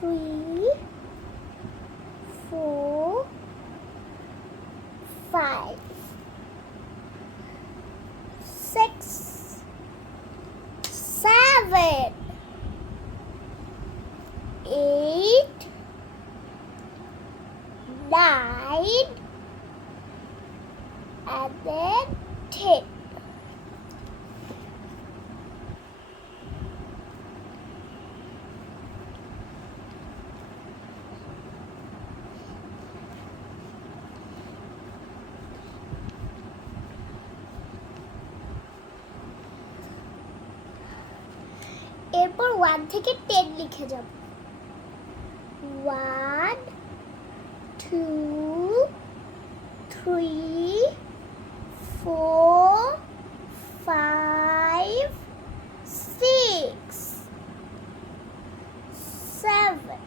3, 4, 5, 6, 7, 8, 9, and then 10. এরপর 1 থেকে 10 লিখে যাব। 1, 2, 3, 4, 5, 6, 7,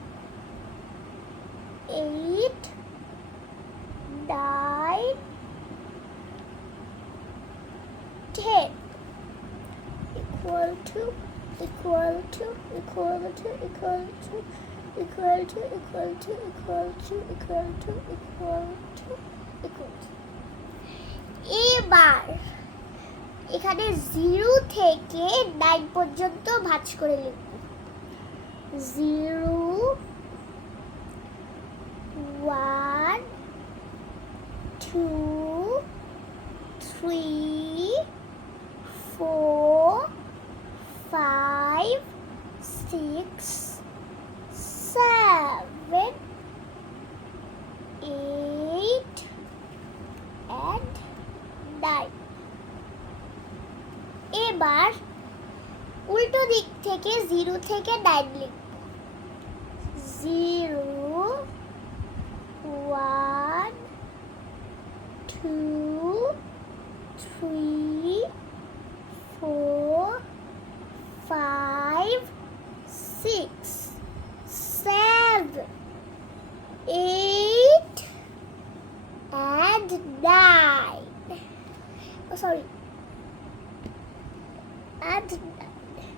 8, 9, 10 equal to equal to equal to equal to equal to equal to equal to equal to equal to equal to এবার এখানে 0 থেকে 9 পর্যন্ত ভাঁজ করে লিখব। 0, 1, 2, 3, 4, 5, 6, 7, 8, and 9. এবার উল্টো দিক থেকে 0 থেকে 9 লিখব। 0, 1, 2, 3, 4, 5, 6, 7, 8, and 9. Oh, sorry. And 9.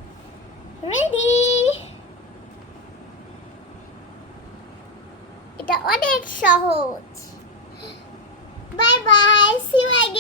Ready? এটা অনেক সহজ। Bye bye. See you again.